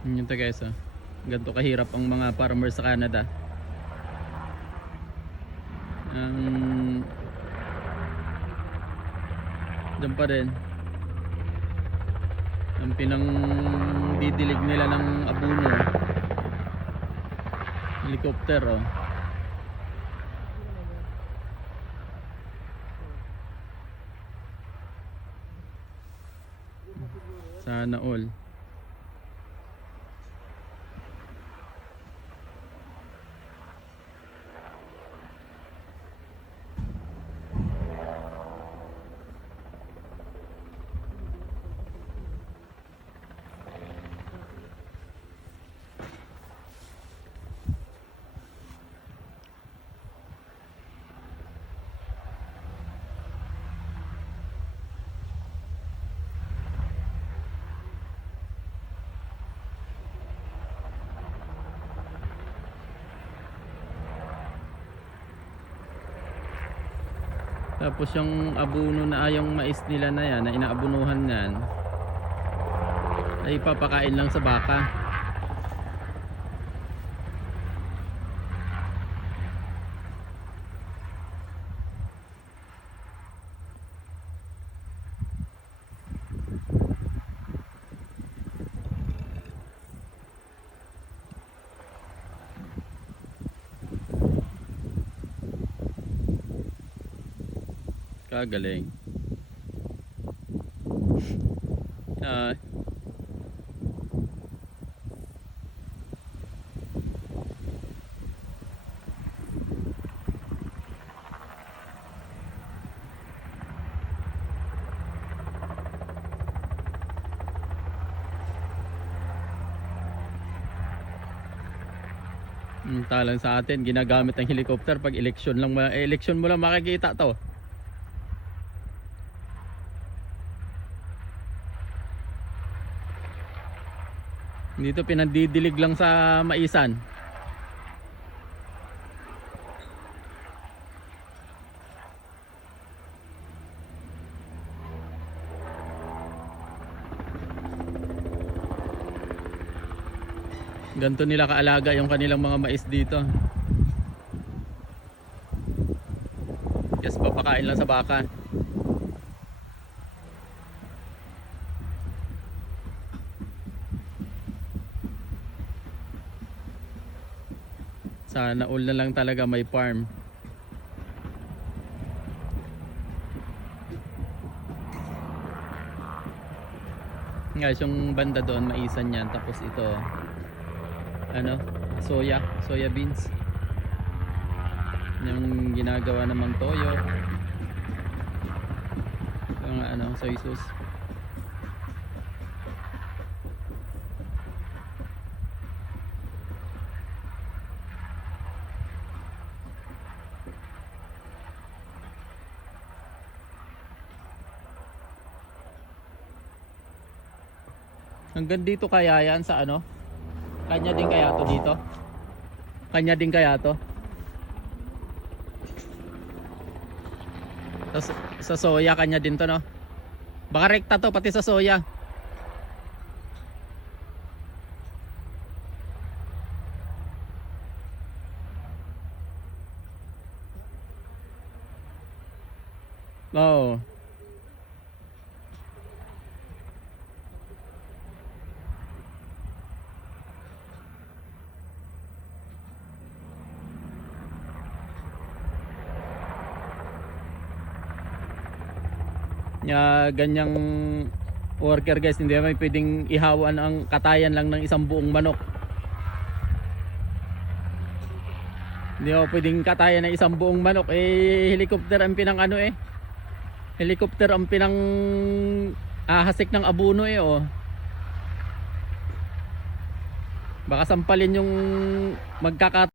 Yun to guys, oh. Ganito kahirap ang mga farmer sa Canada. Diyan pa rin ang pinangdidilig nila ng abono, helicopter, oh. Sana all. Tapos yung abuno na yung mais nila na yan, na inaabunuhan yan, ay papakain lang sa baka. Kagaling. Talang sa atin ginagamit ang helicopter pag eleksyon lang, eleksyon mo lang makikita to. Dito pinandidilig lang sa maisan. Ganto nila kaalaga yung kanilang mga mais dito. Yes, papakain lang sa baka. Sana all na lang talaga may farm. Guys, yung banda doon maisan yan, tapos ito ano, soya beans. Yung ginagawa namang toyo, yung ano, soy sauce. Hanggang dito kaya yan sa ano? Kanya din kaya to dito? Kanya din kaya to? Sa soya kanya din to, no? Baka rekta to pati sa soya. Oo. Ganyang worker guys, hindi naman pwedeng ihawan ang katayan lang ng isang buong manok. Hindi mo pwedeng katayan ng isang buong manok. Helicopter ang pinang ano helicopter ang pinang hasik ng abono oh. Baka sampalin yung magkakat